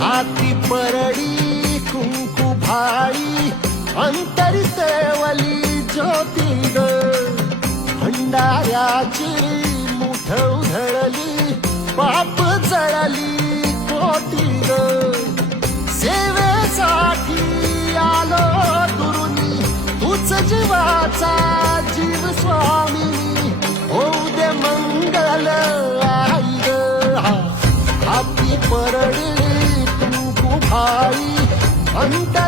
हाती परडी कुंकू भाई अंतरी सेवली ज्योती ग भंडाऱ्याची मुठ उधळली पाप जळली कोटी ग सेवेसाठी आलो दुरुनी तूच जीवाचा जीव स्वामी होऊ दे मंगल आई ग हाती परडी कुंकू भाई अंतर